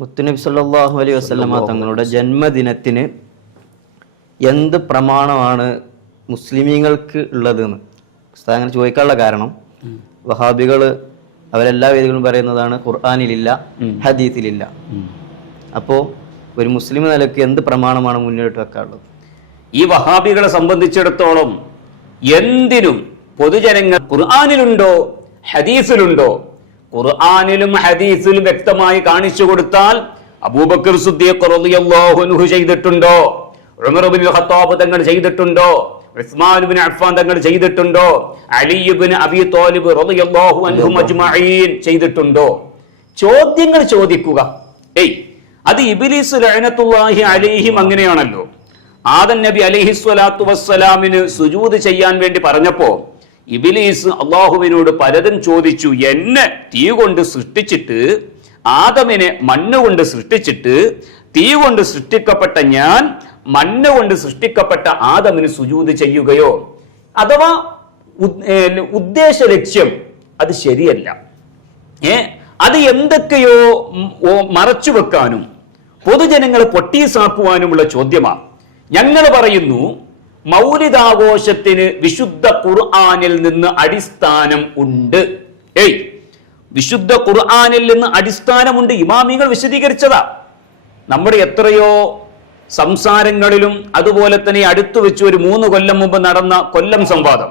മുത്തുനബി സല്ലല്ലാഹു അലൈഹി വസല്ലമ തങ്ങളുടെ ജന്മദിനത്തിന് എന്ത് പ്രമാണമാണ് മുസ്ലിമീങ്ങൾക്ക് ഉള്ളതെന്ന് അങ്ങനെ ചോദിക്കാനുള്ള കാരണം, വഹാബികൾ അവരെല്ലാ വേദികളും പറയുന്നതാണ് ഖുർആനിലില്ല, ഹദീസിലില്ല. അപ്പോൾ ഒരു മുസ്ലിം നിലയ്ക്ക് എന്ത് പ്രമാണമാണ് മുന്നോട്ട് വെക്കാനുള്ളത്? ഈ വഹാബികളെ സംബന്ധിച്ചിടത്തോളം എന്തിനും പൊതുജനങ്ങൾ ഖുർആനിലുണ്ടോ ഹദീസിലുണ്ടോ, ഖുർആനിലും ഹദീസിലും വ്യക്തമായി കാണിച്ചു കൊടുത്താൽ അബൂബക്കർ സിദ്ദീഖ് റളിയല്ലാഹു അൻഹു ചെയ്തിട്ടുണ്ടോ, ഉമർ ഇബ്നുൽ ഖത്താബ് തങ്ങൾ ചെയ്തിട്ടുണ്ടോ, ഉസ്മാൻ ഇബ്നു അഫ്ഫാൻ തങ്ങൾ ചെയ്തിട്ടുണ്ടോ, അലി ഇബ്നു അബീ ത്വാലിബ് റളിയല്ലാഹു അൻഹും അജ്മഈൻ ചെയ്തിട്ടുണ്ടോ? ചോദ്യങ്ങൾ ചോദിക്കുക. അത് ഇബ്ലീസ് ലഅനത്തുല്ലാഹി അലൈഹിം അങ്ങനെയാണല്ലോ. ആദം നബി അലൈഹിസ്സലാത്തു വസ്സലാമിന് സുജൂദ് ചെയ്യാൻ വേണ്ടി പറഞ്ഞപ്പോ ഇബ്ലീസ് അള്ളാഹുവിനോട് പലതും ചോദിച്ചു. എന്നെ തീ കൊണ്ട് സൃഷ്ടിച്ചിട്ട്, ആദമിനെ മണ്ണ് കൊണ്ട് സൃഷ്ടിച്ചിട്ട്, തീ കൊണ്ട് സൃഷ്ടിക്കപ്പെട്ട ഞാൻ മണ്ണ് കൊണ്ട് സൃഷ്ടിക്കപ്പെട്ട ആദമിന് സുജൂദ് ചെയ്യുകയോ? അഥവാ ഉദ്ദേശ ലക്ഷ്യം അത് ശരിയല്ല. അത് എന്തൊക്കെയോ മറച്ചു വെക്കാനും പൊതുജനങ്ങളെ പൊട്ടീസാക്കുവാനുമുള്ള ചോദ്യമാണ്. ഞങ്ങൾ പറയുന്നു, മൗലിദാഘോഷത്തിന് വിശുദ്ധ ഖുർആനിൽ നിന്ന് അടിസ്ഥാനം ഉണ്ട്. വിശുദ്ധ ഖുർആനിൽ നിന്ന് അടിസ്ഥാനമുണ്ട്. ഇമാമിങ്ങൾ വിശദീകരിച്ചതാ. നമ്മുടെ എത്രയോ സംസാരങ്ങളിലും അതുപോലെ തന്നെ അടുത്തു വെച്ച് ഒരു 3 കൊല്ലം മുമ്പ് നടന്ന കൊല്ലം സംവാദം,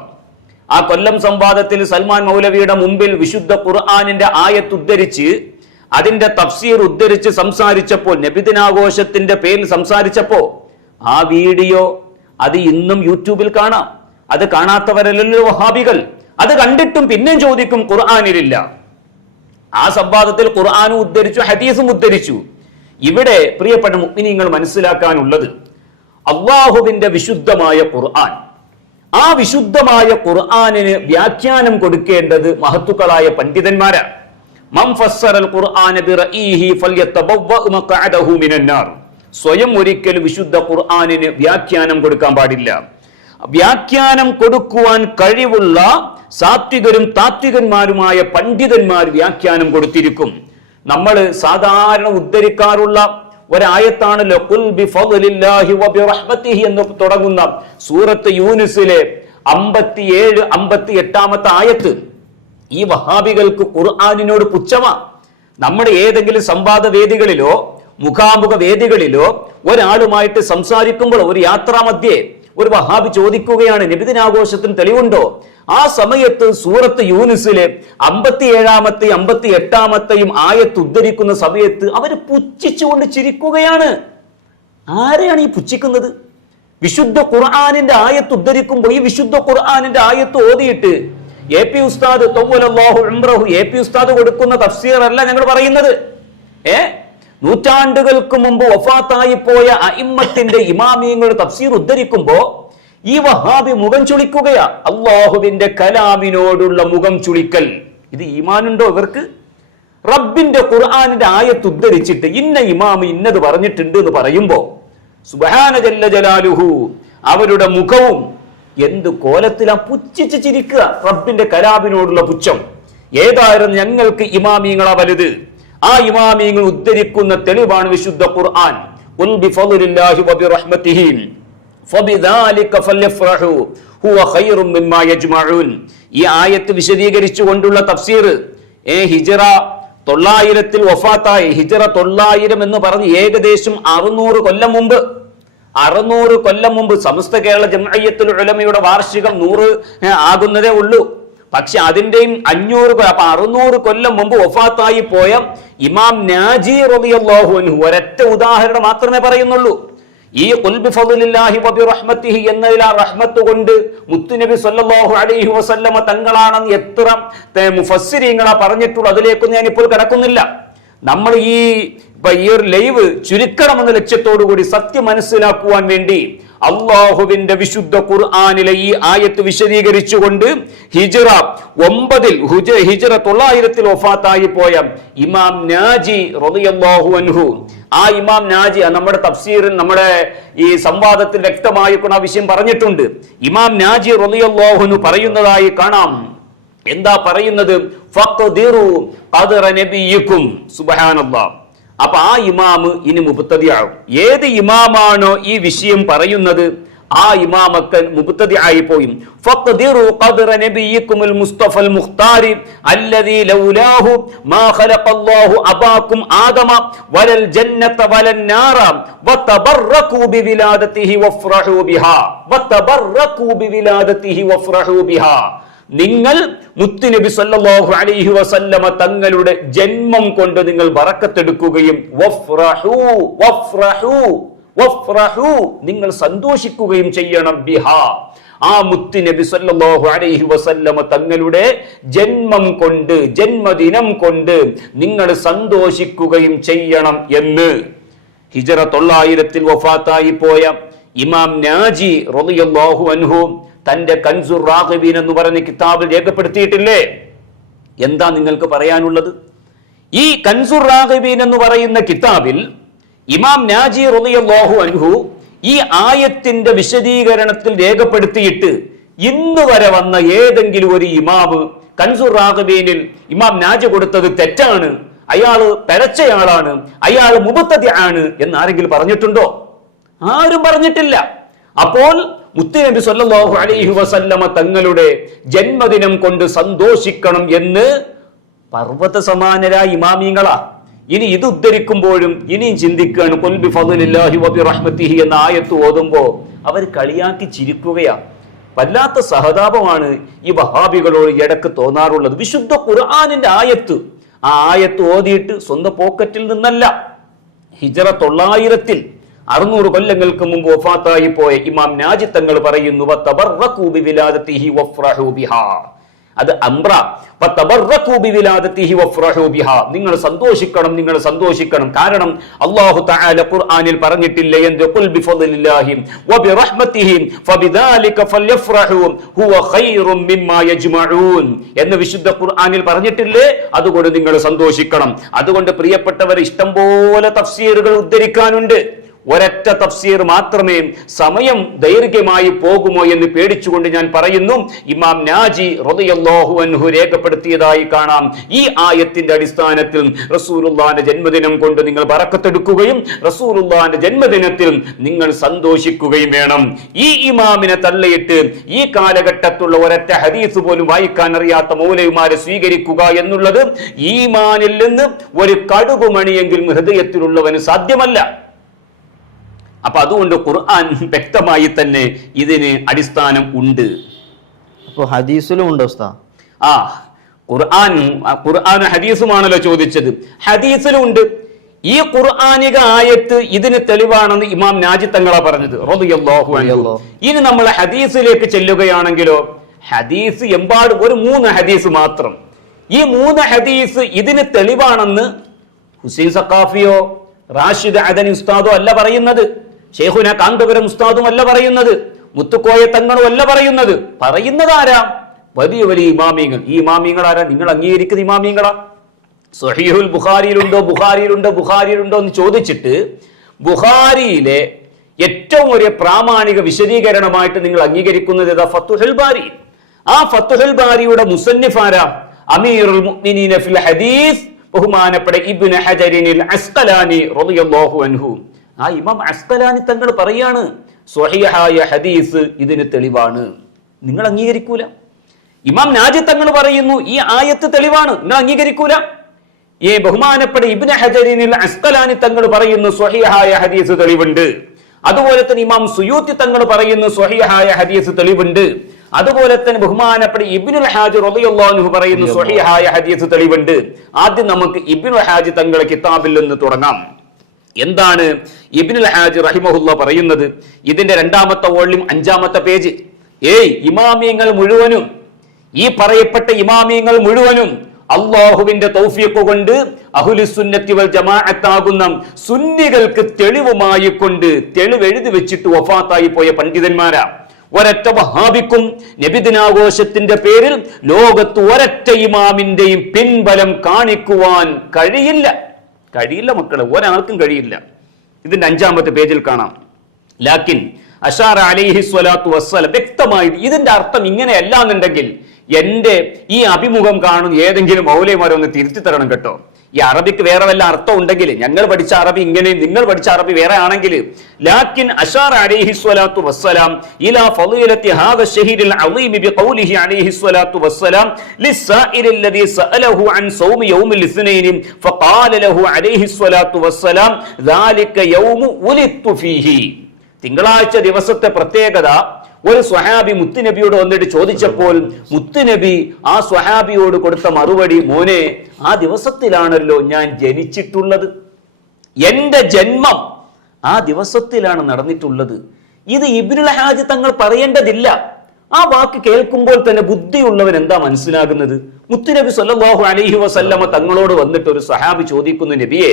ആ കൊല്ലം സംവാദത്തിൽ സൽമാൻ മൗലവിയുടെ മുമ്പിൽ വിശുദ്ധ ഖുർആനിന്റെ ആയത്ത് ഉദ്ധരിച്ച് അതിന്റെ തഫ്സീർ ഉദ്ധരിച്ച് സംസാരിച്ചപ്പോൾ, നബിദിനാഘോഷത്തിന്റെ പേരിൽ സംസാരിച്ചപ്പോ ആ വീഡിയോ അത് ഇന്നും യൂട്യൂബിൽ കാണാം. അത് കാണാത്തവരല്ലല്ലോ വഹാബികൾ. അത് കണ്ടിട്ടും പിന്നെയും ചോദിക്കും ഖുർആനിലില്ല. ആ സംവാദത്തിൽ ഖുർആനും ഉദ്ധരിച്ചു, ഹദീസും ഉദ്ധരിച്ചു. ഇവിടെ പ്രിയപ്പെട്ട മുഅ്മിനീങ്ങൾ മനസ്സിലാക്കാനുള്ളത്, അല്ലാഹുവിന്റെ വിശുദ്ധമായ ഖുർആൻ, ആ വിശുദ്ധമായ ഖുർആനിന് വ്യാഖ്യാനം കൊടുക്കേണ്ടത് മഹത്തുക്കളായ പണ്ഡിതന്മാരാണ്. മൻ ഫസ്സറൽ ഖുർആന ബിറഈഹി ഫൽയതബവ്വ മഖഅദഹു മിനന്നാർ. സ്വയം ഒരിക്കലും വിശുദ്ധ ഖുർആനിന് വ്യാഖ്യാനം കൊടുക്കാൻ പാടില്ല. വ്യാഖ്യാനം കൊടുക്കുവാൻ കഴിവുള്ള സാത്വികരും താത്വികന്മാരുമായ പണ്ഡിതന്മാർ വ്യാഖ്യാനം കൊടുത്തിരിക്കും. നമ്മൾ സാധാരണ ഉദ്ധരിക്കാറുള്ള ഒരായത്താണല്ലോ ഖുൽ ബിഫദ്ലില്ലാഹി വബിറഹ്മതിഹി എന്ന് തുടങ്ങുന്ന സൂറത്ത് യൂനുസിലെ 57, 58 ആയത്ത്. ഈ വഹാബികൾക്ക് ഖുർആനിനോട് പുച്ഛമാ. നമ്മുടെ ഏതെങ്കിലും സംവാദ വേദികളിലോ മുഖാമുഖ വേദികളിലോ ഒരാളുമായിട്ട് സംസാരിക്കുമ്പോൾ ഒരു യാത്രാമധ്യേ ഒരു വഹാബി ചോദിക്കുകയാണ്, നബിദിനാഘോഷത്തിന് തെളിവുണ്ടോ? ആ സമയത്ത് സൂറത്ത് യൂനുസിലെ 57, 58 ആയത്ത് ഉദ്ധരിക്കുന്ന സമയത്ത് അവര് പുച്ഛിച്ചുകൊണ്ട് ചിരിക്കുകയാണ്. ആരെയാണ് ഈ പുച്ഛിക്കുന്നത്? വിശുദ്ധ ഖുർആനിന്റെ ആയത്ത് ഉദ്ധരിക്കുമ്പോൾ ഈ വിശുദ്ധ ഖുർആനിന്റെ ആയത്ത് ഓതിയിട്ട് എ.പി. ഉസ്താദ് തവ്വലല്ലാഹു ഉംറഹു എ.പി. ഉസ്താദ് കൊടുക്കുന്ന തഫ്സീർ അല്ല ഞങ്ങൾ പറയുന്നത്. നൂറ്റാണ്ടുകൾക്ക് മുമ്പ് വഫാത്തായി പോയ അഇമ്മത്തിന്റെ ഇമാമിയങ്ങളുടെ തഫ്സീർ ഉദ്ധരിക്കുമ്പോ ഈ വഹാബി മുഖം ചുളിക്കുകയാ. അള്ളാഹുവിന്റെ കലാമിനോടുള്ള മുഖം ചുളിക്കൽ, ഇത് ഈമാനുണ്ടോ ഇവർക്ക്? റബ്ബിന്റെ ഖുർആനിന്റെ ആയത്ത് ഉദ്ധരിച്ചിട്ട് ഇന്ന ഇമാമി ഇന്നത് പറഞ്ഞിട്ടുണ്ട് എന്ന് പറയുമ്പോ സുബ്ഹാന ജല്ല ജലാലുഹു അവരുടെ മുഖവും എന്ത് കോലത്തിലാ പുച്ഛിച്ച് ചിരിക്കുക. റബ്ബിന്റെ കലാമിനോടുള്ള പുച്ഛം. ഏതായിരുന്നു ഞങ്ങൾക്ക് ഇമാമിയങ്ങളാ വലുത്. ആ ഇമാമിയങ്ങൾ ഉദ്ധരിക്കുന്ന തെളിവാണ് വിശുദ്ധ ഖുർആൻ. ഖുൽ ബിഫദ്ലില്ലാഹി വബിറഹ്മതിഹി ഫബിദാലിക ഫൽയഫ്റഹു ഹുവ ഖൈറും മിമ്മാ യജ്മഊൻ. ഈ ആയത്ത് വിശദീകരിച്ചുകൊണ്ടുള്ള തഫ്സീർ ഹിജ്റ 900 വഫാത്തായി. ഹിജ്റ 900 എന്ന് പറഞ്ഞ് ഏകദേശം 600 കൊല്ലം മുമ്പ് 600 കൊല്ലം മുമ്പ് സമസ്ത കേരള ജംഇയ്യത്തുൽ ഉലമയുടെ വാർഷികം 100 ആകുന്നതേ ഉള്ളൂ. പക്ഷെ അതിന്റെയും 500 അപ്പൊ 600 കൊല്ലം മുമ്പ് വഫാത്തായി പോയ ഇമാം നാജി റളിയല്ലാഹു അൻഹു ഒരൊറ്റ ഉദാഹരണം മാത്രമേ പറയുന്നുള്ളൂ. ഈ ഖുൽ ബിഫദ്ലില്ലാഹി വബിറഹ്മതിഹി എന്നതിൽ ആ റഹ്മത്ത് കൊണ്ട് മുത്തുനബി സല്ലല്ലാഹു അലൈഹി വസല്ലമ തങ്ങളാണെന്ന് എത്ര മുഫസ്സിരീങ്ങളാ പറഞ്ഞിട്ടുള്ളൂ. അതിലേക്കൊന്നും ഞാൻ ഇപ്പോൾ കടക്കുന്നില്ല. നമ്മൾ ഈ ഒരു ലൈവ് ചുരുക്കണമെന്ന ലക്ഷ്യത്തോടു കൂടി സത്യം മനസ്സിലാക്കുവാൻ വേണ്ടി അള്ളാഹുവിന്റെ വിശുദ്ധ ഖുർആനിലെ ഈ ആയത്ത് വിശദീകരിച്ചുകൊണ്ട് ഹിജ്റ 900 വഫാത്തായി പോയ ഇമാം നാജി റളിയല്ലാഹു അൻഹു, ആ ഇമാം നാജി നമ്മുടെ തഫ്സീറിൽ നമ്മുടെ ഈ സംവാദത്തിൽ വ്യക്തമായി ആ വിഷയം പറഞ്ഞിട്ടുണ്ട്. ഇമാം നാജി റളിയല്ലാഹു അൻഹു പറയുന്നതായി കാണാം. എന്താ പറയുന്നത്? ഫഖ്ദിറു ഖദ്റ നബിയിക്കും. സുബ്ഹാനല്ലാഹ്. അപ്പൊ ആ ഇമാമ് ഇനി മുബ്തദിയാകും. ഏത് ഇമാമാണോ ഈ വിഷയം പറയുന്നത് ആ ഇമാമൊക്കെ മുബ്തദി ആയി പോയി. ഫഖ്ദിറു ഖദ്റ നബിയിക്കുൽ മുസ്തഫൽ മുഖ്താരി അല്ലദീ ലൗലാഹു മാ ഖലഖല്ലാഹു അബാകും ആദമ വലൽ ജന്നത വലൻ നാറ വതബറകൂ ബിവിലാദതിഹി വഫ്റഹൂ ബിഹാ വതബറകൂ ബിവിലാദതിഹി വഫ്റഹൂ ബിഹാ. നിങ്ങൾ മുത്തുനബി സല്ലല്ലാഹു അലൈഹി വസല്ലമ തങ്ങളുടെ ജന്മം കൊണ്ട് നിങ്ങൾ ബറക്കത്തെടുക്കുകയും വഫ്റഹൂ വഫ്റഹൂ വഫ്റഹൂ നിങ്ങൾ സന്തോഷിക്കുകയും ചെയ്യണം ബിഹാ, ആ മുത്തുനബി സല്ലല്ലാഹു അലൈഹി വസല്ലമ തങ്ങളുടെ ജന്മം കൊണ്ട് ജന്മദിനം കൊണ്ട് നിങ്ങൾ സന്തോഷിക്കുകയും ചെയ്യണം എന്ന് ഹിജറ 900 വഫാത്തായി പോയ ഇമാം നാജി റളിയല്ലാഹു അൻഹു തന്റെ കൻസുർ റാഗിബീൻ എന്ന് പറയുന്ന കിതാബിൽ രേഖപ്പെടുത്തിയിട്ടില്ലേ? എന്താ നിങ്ങൾക്ക് പറയാനുള്ളത്? ഈ കൻസുർ റാഗിബീൻ എന്ന് പറയുന്ന കിതാബിൽ ഇമാം നാജി റളിയല്ലാഹു അൻഹു ഈ ആയത്തിന്റെ വിശദീകരണത്തിൽ രേഖപ്പെടുത്തിയിട്ട് ഇന്ന് വരെ വന്ന ഏതെങ്കിലും ഒരു ഇമാമ് കൻസുർ റാഗിബീനിൽ ഇമാം നാജി കൊടുത്തത് തെറ്റാണ്, അയാള് പെരച്ചയാളാണ്, അയാൾ മുബ്തദി ആണ് എന്ന് ആരെങ്കിലും പറഞ്ഞിട്ടുണ്ടോ? ആരും പറഞ്ഞിട്ടില്ല. അപ്പോൾ മുത്തുനബി സല്ലല്ലാഹു അലൈഹി വസല്ലമ തങ്ങളുടെ ജന്മദിനം കൊണ്ട് സന്തോഷിക്കണം എന്ന് പർവ്വത സമാനരായ ഇമാമിങ്ങളാ. ഇനി ഇത് ഉദ്ധരിക്കുമ്പോഴും ഇനിയും ചിന്തിക്കുകയാണ്, ഖുൽ ബിഫദ്ലില്ലാഹി വബിറഹ്മതിഹി എന്ന ആയത്ത് ഓതുമ്പോ അവർ കളിയാക്കി ചിരിക്കുകയാ. വല്ലാത്ത സഹതാപമാണ് ഈ വഹാബികളോട് ഇടക്ക് തോന്നാറുള്ളത്. വിശുദ്ധ ഖുർആനിന്റെ ആയത്ത്, ആ ആയത്ത് ഓതിയിട്ട് സ്വന്തം പോക്കറ്റിൽ നിന്നല്ല, ഹിജറ 900 600 കൊല്ലങ്ങൾക്ക് മുമ്പ് വഫാത്തായി പോയ ഇമാം നാജി തങ്ങൾ പറയുന്നു വതബറകൂ ബിവിലാദതിഹി വഫ്റഹൂ ബിഹാ. അത് അംറ വതബറകൂ ബിവിലാദതിഹി വഫ്റഹൂ ബിഹാ, നിങ്ങൾ സന്തോഷിക്കണം, നിങ്ങൾ സന്തോഷിക്കണം. കാരണം അല്ലാഹു തആല ഖുർആനിൽ പറഞ്ഞിട്ടില്ലേ എന്ത്? ഖുൽ ബിഫദ്ലില്ലാഹി വബിറഹ്മതിഹി ഫബിദാലിക ഫൽയഫ്റഹൂ ഹുവ ഖൈറും മിമ്മാ യജ്മഊൻ എന്ന് വിശുദ്ധ ഖുർആനിൽ പറഞ്ഞിട്ടില്ലേ? അതുകൊണ്ട് നിങ്ങൾ സന്തോഷിക്കണം. അതുകൊണ്ട് പ്രിയപ്പെട്ടവരെ, ഇഷ്ടം പോലെ തഫ്സീറുകൾ ഉദ്ധരിക്കാനുണ്ട്. ഒരൊറ്റ തഫ്സീർ മാത്രമേ സമയം ദൈർഘ്യമായി പോകുമോ എന്ന് പേടിച്ചുകൊണ്ട് ഞാൻ പറയുന്നു. ഇമാം നാജി റളിയല്ലാഹു അൻഹു രേഖപ്പെടുത്തിയതായി കാണാം. ഈ ആയത്തിന്റെ അടിസ്ഥാനത്തിൽ റസൂലുള്ളാഹിന്റെ ജന്മദിനം കൊണ്ട് നിങ്ങൾ ബറക്കത്തെടുക്കുകയും റസൂലുള്ളാഹിന്റെ ജന്മദിനത്തിൽ നിങ്ങൾ സന്തോഷിക്കുകയും വേണം. ഈ ഇമാമിനെ തള്ളിയിട്ട് ഈ കാലഘട്ടത്തുള്ള ഒരൊറ്റ ഹദീസ് പോലും വായിക്കാൻ അറിയാത്ത മൗലവിമാരെ സ്വീകരിക്കുക എന്നുള്ളത് ഈമാനിൽ നിന്ന് ഒരു കടുകുമണിയെങ്കിലും ഹൃദയത്തിലുള്ളവന് സാധ്യമല്ല. അപ്പൊ അതുകൊണ്ട് ഖുർആൻ വ്യക്തമായി തന്നെ ഇതിന് അടിസ്ഥാനം ഉണ്ട്. അപ്പോൾ ഹദീസിലും ഉണ്ട് ഉസ്താദ്? ഖുർആൻ ഹദീസുമാണല്ലോ ചോദിച്ചത്. ഹദീസിലും ഉണ്ട്. ഈ ഖുർആനിക ആയത്ത് ഇതിന് തെളിവാണെന്ന് ഇമാം നാജി തങ്ങളാ പറഞ്ഞത് റളിയല്ലാഹു അൻഹു. ഇനി നമ്മൾ ഹദീസിലേക്ക് ചെല്ലുകയാണെങ്കിലോ, ഹദീസ് എമ്പാടും ഒരു 3 ഹദീസ് മാത്രം. ഈ 3 ഹദീസ് ഇതിന് തെളിവാണെന്ന് ഹുസൈൻ സഖാഫിയോ റാഷിദ് അദനി ഉസ്താദോ അല്ല പറയുന്നത്, ഷെയ്ഖുന കാന്തപുരം ഉസ്താദും അല്ല പറയുന്നത്, മുത്തുക്കോയ തങ്ങളും അല്ല പറയുന്നത്. പറയുന്നത് ആരാ? വലിയ വലിയ ഇമാമിങ്ങൾ. ഈ ഇമാമിങ്ങൾ ആരാ? നിങ്ങൾ അംഗീകരിക്കുന്ന ഇമാമിങ്ങളാ? സ്വഹീഹുൽ ബുഖാരിയിലുണ്ടോ ബുഖാരിയിലുണ്ടോ എന്ന് ചോദിച്ചിട്ട് ബുഖാരിയിലെ ഏറ്റവും വലിയ പ്രാമാണിക വിശദീകരണമായിട്ട് നിങ്ങൾ അംഗീകരിക്കുന്നത് ഏതാ? ഫത്തുഹുൽ ബാരി. ആ ഫത്തുഹുൽ ബാരിയുടെ മുസന്നിഫ് ആരാ? അമീറുൽ മുഅ്മിനീന ഫിൽ ഹദീസ്, ബഹുമാനപ്പെട്ട ഇബ്നു ഹജറിനിൽ അസ്ഖലാനി റളിയല്ലാഹു അൻഹു. ആ ഇമാം അസ്ഖലാനി തങ്ങൾ പറയാണ് സ്വഹീഹായ ഹദീസ് ഇതിന് തെളിവാണ്. നിങ്ങൾ അംഗീകരിക്കൂല. ഇമാം നാജി തങ്ങൾ പറയുന്നു ഈ ആയത്ത് തെളിവാണ്, നിങ്ങൾ അംഗീകരിക്കൂല. ഈ ബഹുമാനപ്പെട്ട ഇബ്നു ഹജറിനിൽ അസ്ഖലാനി തങ്ങൾ പറയുന്നു സ്വഹീഹായ ഹദീസ് തെളിവുണ്ട്. അതുപോലെ തന്നെ ഇമാം സുയൂത്തി തങ്ങൾ പറയുന്നു സ്വഹീഹായ ഹദീസ് തെളിവുണ്ട്. അതുപോലെ തന്നെ ബഹുമാനപ്പെട്ട ഇബ്നുൽ ഹാജ് റളിയല്ലാഹു അൻഹു പറയുന്നു സ്വഹീഹായ ഹദീസ് തെളിവുണ്ട്. ആദ്യം നമുക്ക് ഇബ്നുൽ ഹാജ് തങ്ങളുടെ കിതാബിൽ നിന്ന് തുടങ്ങാം. എന്താണ് ഇബ്നുൽ ഹാജ് റഹിമഹുല്ല പറയുന്നത്? ഇതിന്റെ 2ാമത്തെ വോള്യൂം 5ാമത്തെ പേജ്. ഇമാമിയങ്ങൾ മുഴുവനും, ഈ പറയപ്പെട്ട ഇമാമിയങ്ങൾ മുഴുവനും അള്ളാഹുവിന്റെ തൗഫീഖ് കൊണ്ട് അഹ്ലുസുന്നത്തി വൽ ജമാഅത്താകുന്ന സുന്നികൾക്ക് തെളിവുമായി കൊണ്ട് തെളിവെഴുതി വെച്ചിട്ട് വഫാത്തായി പോയ പണ്ഡിതന്മാരാ. ഒരൊറ്റ വഹാബിക്കും നബിദിനാഘോഷത്തിന്റെ പേരിൽ ലോകത്ത് ഒരൊറ്റ ഇമാമിന്റെയും പിൻബലം കാണിക്കുവാൻ കഴിയില്ല മക്കളെ, ഒരാൾക്കും കഴിയില്ല. ഇതിന്റെ 5ാമത്തെ പേജിൽ കാണാം. ലാക്കിൻ അഷാറ അലൈഹി സ്വലാത്തു വസ്സലാം വ്യക്തമായി ഇതിന്റെ അർത്ഥം ഇങ്ങനെയല്ല എന്നുണ്ടെങ്കിൽ എന്റെ ഈ അഭിമുഖം കാണും ഏതെങ്കിലും മൗലവിമാരെ ഒന്ന് തിരുത്തി തരണം കേട്ടോ. ഈ അറബിക്ക് വേറെ വല്ല അർത്ഥം ഉണ്ടെങ്കിൽ ഞങ്ങൾ പഠിച്ച അറബി ഇങ്ങനെ നിങ്ങൾ പഠിച്ച അറബി വേറെ ആണെങ്കിൽ ലാക്കിൻ അശാറ അലൈഹി സ്വലാത്തു വസ്സലാം ഇലാ ഫളീലത്തി ഹാദ ശഹീരിൽ അളീം ബിഖൗലിഹി അലൈഹി സ്വലാത്തു വസ്സലാം ലിസ്സാഇൽ الذي سأله عن صوم يوم الاثنين فقال له عليه الصلاة والسلام ذلك يوم ولدت فيه. തിങ്കളാഴ്ച ദിവസത്തെ പ്രത്യേകത ഒരു സ്വഹാബി മുത്തുനബിയോട് വന്നിട്ട് ചോദിച്ചപ്പോൾ മുത്തുനബി ആ സ്വഹാബിയോട് കൊടുത്ത മറുപടി, മോനെ ആ ദിവസത്തിലാണല്ലോ ഞാൻ ജനിച്ചിട്ടുള്ളത്, എന്റെ ജന്മം ആ ദിവസത്തിലാണ് നടന്നിട്ടുള്ളത്. ഇത് ഇബ്നുൽ ഹാജ് തങ്ങൾ പറയേണ്ടതില്ല. ആ വാക്ക് കേൾക്കുമ്പോൾ തന്നെ ബുദ്ധിയുള്ളവൻ എന്താ മനസ്സിലാകുന്നത്? മുത്തുനബി സല്ലല്ലാഹു അലൈഹി വസല്ലമ തങ്ങളോട് വന്നിട്ട് ഒരു സ്വഹാബി ചോദിക്കുന്നു, നബിയെ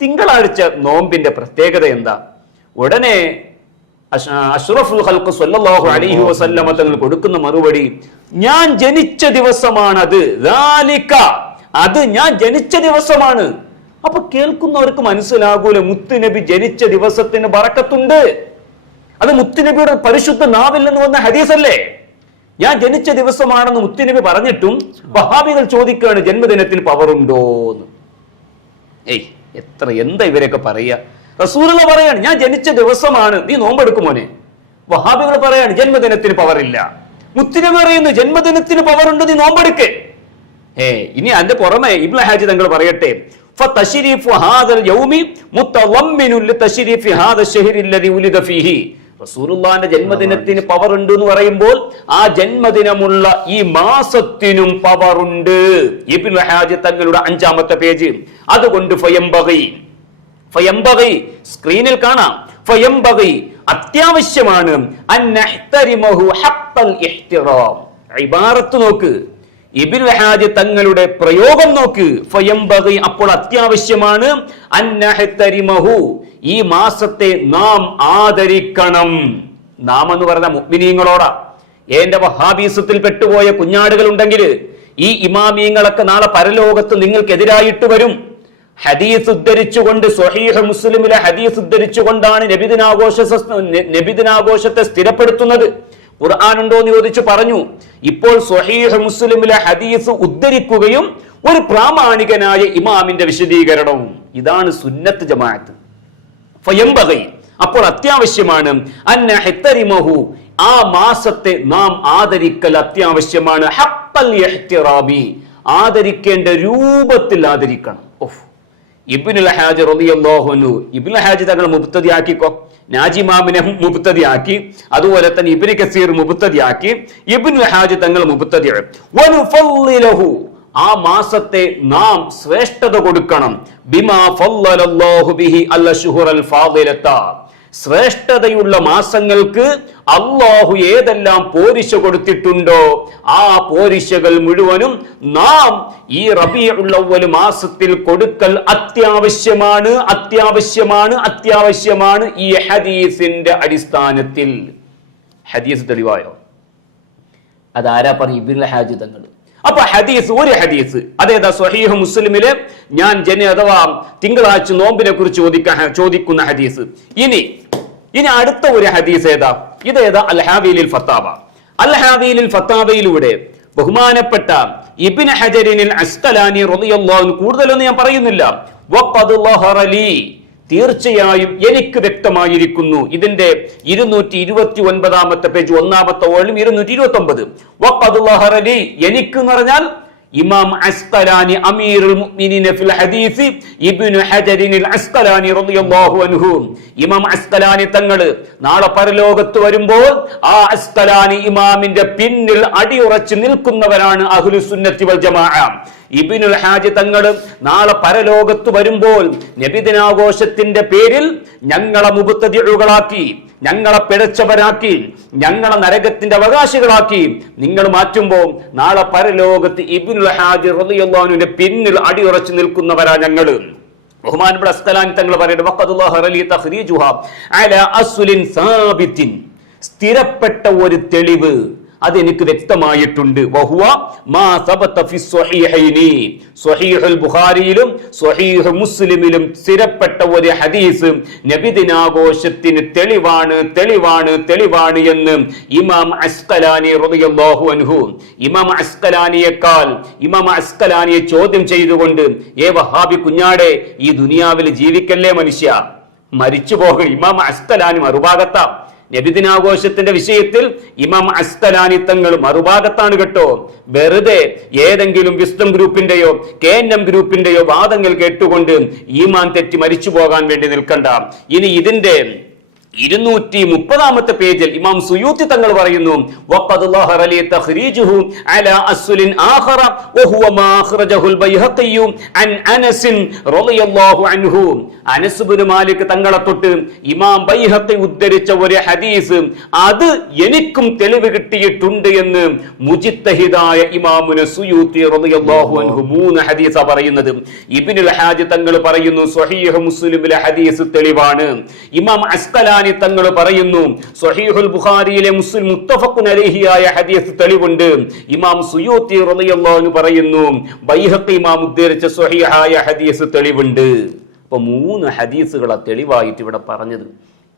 തിങ്കളാഴ്ച നോമ്പിന്റെ പ്രത്യേകത എന്താ? ഉടനെ അഷ്റഫുൽ ഖൽഖ് സല്ലല്ലാഹു അലൈഹി വസല്ലമ തങ്ങൾ കൊടുക്കുന്ന മറുപടി, ഞാൻ ജനിച്ച ദിവസമാണത്, അത് ഞാൻ ജനിച്ച ദിവസമാണ്. അപ്പൊ കേൾക്കുന്നവർക്ക് മനസ്സിലാകൂല മുത്തുനബി ജനിച്ച ദിവസത്തിന് ബറക്കത്തുണ്ട്. അത് മുത്തുനബിയുടെ പരിശുദ്ധ നാവിൽ നിന്ന് വന്ന ഹദീസല്ലേ? ഞാൻ ജനിച്ച ദിവസമാണെന്ന് മുത്തുനബി പറഞ്ഞിട്ടും വഹാബികൾ ചോദിക്കുകയാണ് ജന്മദിനത്തിന് പവറുണ്ടോന്ന്. എന്താ ഇവരൊക്കെ പറയാ? റസൂലുള്ള പറയാണ് ഞാൻ ജനിച്ച ദിവസമാണ്, നീ നോമ്പെടുക്കുമോനെ. വഹാബികൾ പറയാണ് ജന്മദിനത്തിന് പവറില്ല. മുത്തുനബി പറയുന്നു ജന്മദിനത്തിന് പവറുണ്ട്, നീ നോമ്പെടുക്ക്. ഇനി അതിന്റെ പുറമെ ഇബ്നുൽ ഹാജി തങ്ങൾ പറയട്ടെ, റസൂലുള്ളാഹിന്റെ ജന്മദിനത്തിന് പവർ ഉണ്ട് എന്ന് പറയുമ്പോൾ ആ ജന്മദിനമുള്ള ഈ മാസത്തിനും പവർ ഉണ്ട്. ഇബ്നുൽ ഹാജി തങ്ങളുടെ 5-ാമത്തെ പേജ്. അതുകൊണ്ട് ഫയംബഗി സ്ക്രീനിൽ കാണാം. ഫയംബഗി അത്യാവശ്യമാണ് അന്നഹ്തരിമഹു ഹഖ്ഖൽ ഇഹ്തിറാം. ഇബാറത്ത് നോക്ക്, ഇബ്നുൽ ഹാജി തങ്ങളുടെ പ്രയോഗം നോക്ക്. ഫയംബഗി അപ്പോൾ അത്യാവശ്യമാണ് അന്നഹ്തരിമഹു ഈ മാസത്തെ നാം ആദരിക്കണം. നാം എന്ന് പറഞ്ഞ മുഅ്മിനീങ്ങളോടാ. എന്റെ വഹാബീസത്തിൽ പെട്ടുപോയ കുഞ്ഞാടുകൾ ഉണ്ടെങ്കിൽ ഈ ഇമാമിയങ്ങളൊക്കെ നാളെ പരലോകത്ത് നിങ്ങൾക്കെതിരായിട്ട് വരും. ഹദീസ് ഉദ്ധരിച്ചുകൊണ്ട്, സ്വഹീഹ് മുസ്ലിമിലെ ഹദീസ് ഉദ്ധരിച്ചുകൊണ്ടാണ് നബിദിനാഘോഷത്തെ സ്ഥിരപ്പെടുത്തുന്നത്. ഖുർആൻ ഉണ്ടോ എന്ന് ചോദിച്ചു പറഞ്ഞു. ഇപ്പോൾ സ്വഹീഹ് മുസ്ലിമിലെ ഹദീസ് ഉദ്ധരിക്കുകയും ഒരു പ്രാമാണികനായ ഇമാമിന്റെ വിശദീകരണവും. ഇതാണ് സുന്നത്ത് ജമാഅത്ത്. ഫയംബഗി അപ്പോൾ അത്യാവശ്യമാണ് അന്നഹ്തരിമഹു ആ മാസത്തെ നാം ആദരിക്കൽ അത്യാവശ്യമാണ്. ഹഖ്ഖൽ ഇഹ്തിറാബി ആദരിക്കേണ്ട രൂപത്തിൽ ആദരിക്കണം. ഇബ്നുൽ ഹാജ് റളിയല്ലാഹു അൻഹു ഇബ്നുൽ ഹാജ് തങ്ങൾ മുബ്തദിയാക്കിക്കോ, നാജിമാമിനെ മുബ്തദിയാക്കി, അതുപോലെ തന്നെ ഇബ്നു കസീർ മുബ്തദിയാക്കി, ഇബ്നുൽ ഹാജ് തങ്ങൾ മുബ്തദിഅ. വനുഫള്ളിലഹു ആ മാസത്തെ നാം ശ്രേഷ്ഠത കൊടുക്കണം. ബിമാ ഫള്ളലല്ലാഹു ബിഹി അൽ-ശുഹുറൽ ഫാദിലത ശ്രേഷ്ഠതയുള്ള മാസങ്ങൾക്ക് അല്ലാഹു ഏതെല്ലാം പോരിശ കൊടുത്തിട്ടുണ്ടോ ആ പോരിശകൾ മുഴുവനും നാം ഈ റബീഉൽ അവ്വൽ മാസത്തിൽ കൊടുക്കൽ അത്യാവശ്യമാണ്. ഈ ഹദീസിന്റെ അടിസ്ഥാനത്തിൽ. ഹദീസ് തെളിവായോ? അതാരാ പറയും? ഇബ്നുൽ ഹാജി തങ്ങൾ. അപ്പൊ ഹദീസ്, ഒരു ഹദീസ് അതേതാ? സ്വഹീഹ് മുസ്ലിമിലെ ഞാൻ അഥവാ തിങ്കളാഴ്ച നോമ്പിനെ കുറിച്ച് ചോദിക്കുന്ന ഹദീസ്. ഇനി അടുത്ത ഒരു ഹദീസ് ഏതാ? ഇതേതാ? അൽ-ഹാവീലിൽ ഫത്താവ. അൽ-ഹാവീലിൽ ഫത്താവയിലൂടെ ബഹുമാനപ്പെട്ട ഇബ്നു ഹജറിനിൽ അസ്ഖലാനി റളിയല്ലാഹു അൻഹു, കൂടുതലൊന്നും ഞാൻ പറയുന്നില്ല, വഖദ് ലഹറ ലീ തീർച്ചയായും എനിക്ക് വ്യക്തമായിരിക്കുന്നു. ഇതിന്റെ 229-ാമത്തെ പേജ്, 1-ാമത്തെ വോളിയം 229. വഖദ് ലഹറ ലീ എനിക്ക് എന്ന് പറഞ്ഞാൽ ഇമാം അസ്ഖലാനി അമീറുൽ മുഅ്മിനീന ഫിൽ ഹദീസ് ഇബ്നു ഹജറിനിൽ അസ്ഖലാനി റളിയല്ലാഹു അൻഹു, ഇമാം അസ്ഖലാനി തങ്ങൾ നാളെ പരലോകത്ത് വരുമ്പോൾ ആ അസ്ഖലാനി ഇമാമിന്റെ പിന്നിൽ അടിയുറച്ച് നിൽക്കുന്നവരാണ് അഹ്ലുസ് സുന്നത്തി വൽ ജമാഅ. ഇബ്നുൽ ഹാജി തങ്ങൾ നാളെ പരലോകത്ത് വരുമ്പോൾ നബിദിനാഘോഷത്തിന്റെ പേരിൽ ഞങ്ങളെ മുബ്തദിഉകളാക്കി, ഞങ്ങളെ പിഴച്ചവരാക്കി, ഞങ്ങളെ നരകത്തിന്റെ അവകാശികളാക്കി നിങ്ങൾ മാറ്റുമ്പോൾ നാളെ പരലോകത്ത് ഇബ്നുൽ ഹാജി റളിയല്ലാഹു അൻഹുവിന്റെ പിന്നിൽ അടിയുറച്ചു നിൽക്കുന്നവരാ ഞങ്ങൾ. ബഹുമാനപ്പെട്ട അസ്ഖലാനി തങ്ങൾ പറയുന്നത് വഖദുല്ലാഹു റലി തഖ്രീജുഹാ അലാ അസ്ലിൻ സാബിത്തിൻ സ്ഥിരപ്പെട്ട ഒരു തെളിവ്, അതെനിക്ക് വ്യക്തമായിട്ടുണ്ട്. വഹുവ മാ സബത ഫി സ്വഹീഹൈനി, സ്വഹീഹുൽ ബുഖാരിയിലും സ്വഹീഹ് മുസ്ലിമിലും സ്ഥിരപ്പെട്ട ഒരു ഹദീസ് നബിദിനാഘോഷത്തിന് തെളിവാണ് തെളിവാണ് തെളിവാണ് എന്ന് ഇമാം അസ്കലാനി റളിയല്ലാഹു അൻഹു, ഇമാം അസ്കലാനിയെ ചോദ്യം ചെയ്തുകൊണ്ട്, വഹാബി കുഞ്ഞാടെ, ഈ ദുനിയാവിൽ ജീവിക്കല്ലേ മനുഷ്യ, മരിച്ചു പോകണം. ഇമാം അസ്കലാനി മറുഭാഗത്താ. നബിദിനാഘോഷത്തിന്റെ വിഷയത്തിൽ ഇമാം അസ്കലാനി തങ്ങൾ മറുഭാഗത്താണ് കേട്ടോ. വെറുതെ ഏതെങ്കിലും വിസ്ഡം ഗ്രൂപ്പിന്റെയോ KNM ഗ്രൂപ്പിന്റെയോ വാദങ്ങൾ കേട്ടുകൊണ്ട് ഈമാൻ തെറ്റി മരിച്ചു പോകാൻ വേണ്ടി നിൽക്കണ്ട. ഇനി ഇതിന്റെ 230 പേജിൽ ഇമാം സുയൂത്തി തങ്ങൾ പറയുന്നു, വഖദ് ളഹറ ലി തഖ്രീജുഹു അലാ അസ്ലിൻ ആഖറ വഹുവ മാ അഖ്റജഹുൽ ബൈഹഖി അൻ അനസ് റളിയല്ലാഹു അൻഹു. അനസ് ഇബ്നു മാലിക് തങ്ങളെ തൊട്ട് ഇമാം ബൈഹഖി ഉദ്ധരിച്ച ഒരു ഹദീസ്, അത് എനിക്കും തെളിവ് കിട്ടിയിട്ടുണ്ട് എന്ന് മുജ്തഹിദായ ഇമാമുന സുയൂത്തി റളിയല്ലാഹു അൻഹു 3 ഹദീസാ പറയുന്നത്. ഇബ്നുൽ ഹാജ് തങ്ങൾ പറയുന്നു സ്വഹീഹ് മുസ്ലിമിലെ ഹദീസ് തെളിവാണ്. ഇമാം അസ്കലാനി തങ്ങൾ പറയുന്നു സ്വഹീഹുൽ ബുഖാരിയിലെ മുസ്ലിം മുത്തഫഖുൻ അലൈഹിയായ ഹദീസ് തെളിവുണ്ട്. ഇമാം സുയൂത്തി റളിയല്ലാഹു അൻഹു പറയുന്നു ബൈഹഖി ഇമാം ഉദ്ധരിച്ച സ്വഹീഹായ ഹദീസ് തെളിവുണ്ട്. അപ്പൊ 3 ഹദീസുകളാ തെളിവായിട്ട് ഇവിടെ പറഞ്ഞത്.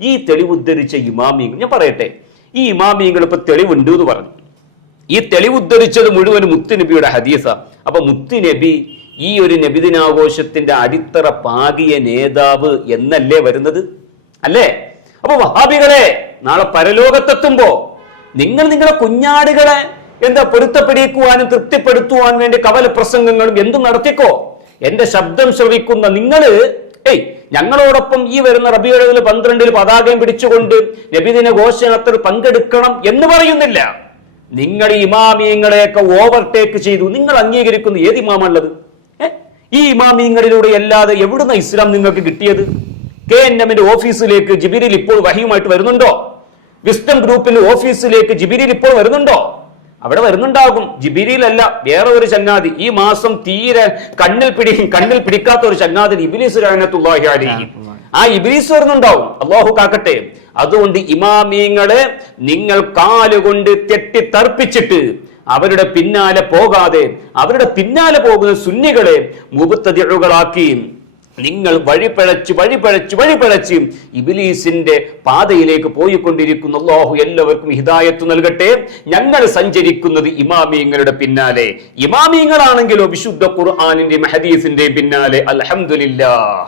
ഈ തെളിവ് ഉദ്ധരിച്ച ഇമാമിങ്ങൾ, ഞാൻ പറയട്ടെ, ഈ ഇമാമിങ്ങൾ ഇപ്പൊ തെളിവുണ്ട് എന്ന് പറഞ്ഞു. ഈ തെളിവ് ഉദ്ധരിച്ചത് മുഴുവൻ മുത്തുനബിയുടെ ഹദീസാ. അപ്പൊ മുത്തുനബി ഈ ഒരു നബിദിനാഘോഷത്തിന്റെ അടിത്തറ പാകിയ നേതാവ് എന്നല്ലേ വരുന്നത്, അല്ലേ? അപ്പൊ വഹാബികളെ, നാളെ പരലോകത്തെത്തുമ്പോ നിങ്ങൾ നിങ്ങളെ കുഞ്ഞാടുകളെ പൊരുത്തപ്പെടിക്കുവാനും തൃപ്തിപ്പെടുത്തുവാൻ വേണ്ടി കവല പ്രസംഗങ്ങളും എന്തും നടത്തിക്കോ. എന്റെ ശബ്ദം ശ്രവിക്കുന്ന നിങ്ങള് ഞങ്ങളോടൊപ്പം ഈ വരുന്ന റബീഉൽ 12 പതാകയും പിടിച്ചുകൊണ്ട് നബിദിന ഘോഷയാത്രയിൽ പങ്കെടുക്കണം എന്ന് പറയുന്നില്ല. നിങ്ങൾ ഇമാമിയങ്ങളെയൊക്കെ ഓവർടേക്ക് ചെയ്തു. നിങ്ങൾ അംഗീകരിക്കുന്ന ഏത് ഇമാമുള്ളത്? ഈ ഇമാമിയങ്ങളിലൂടെ അല്ലാതെ എവിടുന്ന ഇസ്ലാം നിങ്ങൾക്ക് കിട്ടിയത്? KNMന്റെ ഓഫീസിലേക്ക് ജിബിരിൽ ഇപ്പോൾ വഹിയുമായിട്ട് വരുന്നുണ്ടോ? വിസ്ഡം ഗ്രൂപ്പിന്റെ ഓഫീസിലേക്ക് ജിബിരിൽ ഇപ്പോൾ വരുന്നുണ്ടോ? അവിടെ വരുന്നുണ്ടാകും. ജിബിരിൽ അല്ല, വേറെ ഒരു ചങ്ങാതി. ഈ മാസം തീരെ കണ്ണിൽ പിടിക്കാത്ത ഒരു ചങ്ങാതി ഇബ്ലീസ് ലഅനത്തുല്ലാഹി അലൈഹി. ആ ഇബ്ലീസ് വരുന്നുണ്ടാവും. അല്ലാഹു കാക്കട്ടെ. അതുകൊണ്ട് ഇമാമിങ്ങളെ നിങ്ങൾ കാലുകൊണ്ട് തെറ്റിത്തർപ്പിച്ചിട്ട് അവരുടെ പിന്നാലെ പോകാതെ, അവരുടെ പിന്നാലെ പോകുന്ന സുന്നികളെ മുബ്തദിഉകളാക്കി നിങ്ങൾ വഴിപഴച്ച് ഇബ്ലീസിന്റെ പാതയിലേക്ക് പോയിക്കൊണ്ടിരിക്കുന്നു. അല്ലാഹു എല്ലാവർക്കും ഹിദായത്ത് നൽകട്ടെ. ഞങ്ങൾ സഞ്ചരിക്കുന്നത് ഇമാമിയങ്ങളുടെ പിന്നാലെ. ഇമാമിയങ്ങളാണെങ്കിലോ വിശുദ്ധ ഖുർആനിന്റെയും ഹദീസിന്റെയും പിന്നാലെ. അൽഹംദുലില്ലാഹ്.